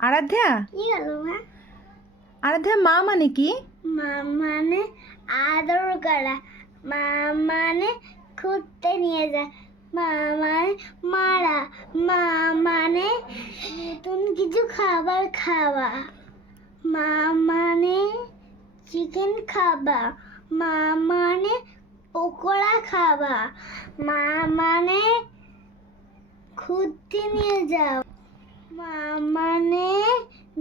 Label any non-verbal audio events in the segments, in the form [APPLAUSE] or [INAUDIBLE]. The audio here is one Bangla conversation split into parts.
আরাধ্যা? কি হলো মা? আরাধ্যা মা মানে কি? মা মানে আদর করা। মা মানে ঘুরতে নিয়ে যায় মা মানে মারা। মা মানে নতুন কিছু খাবার খাওয়া। মা মানে চিকেন খাবা মা মানে পকোড়া খাবা মা মানে ঘুরতে নিয়ে যাও। মানে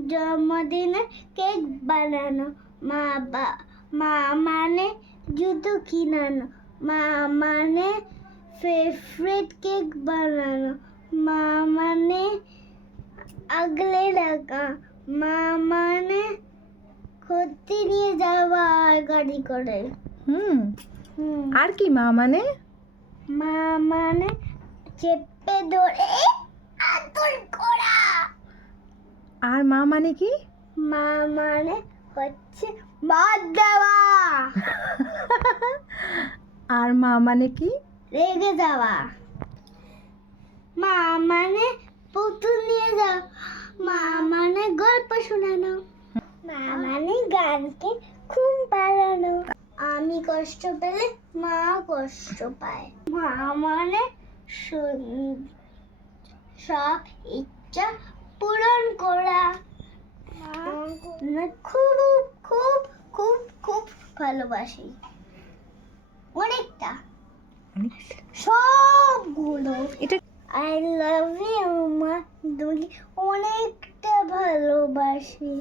জন্মদিনে কেক বানানো। মা বা মা মানে জুতো কিনানো। মা মানে ফেভারিট কেক বানানো। মা মানে আগলে রাখা। মা মানে ঘুরতে নিয়ে যাওয়া গাড়ি করে। হুম। হুম। আর কি মা মানে? মা মানে চেপে ধরে আদর করা আর মা মানে কি? মা মানে হচ্ছে মদ দেওয়া [LAUGHS] আর মা মানে কি? রেগে যাওয়া। মা মানে পুতুল নিয়ে যাও মা মানে গল্প শোনানো। মা মানে গানকে ঘুম পাড়ানো। আমি কষ্ট পেলে মা কষ্ট পায়। মা মানে সব ইচ্ছা পূরণ করা। খুব খুব খুব খুব ভালোবাসি। অনেকটা। সবগুলো। এটা আই লাভ ইউ মা। দুই অনেকটা ভালোবাসি।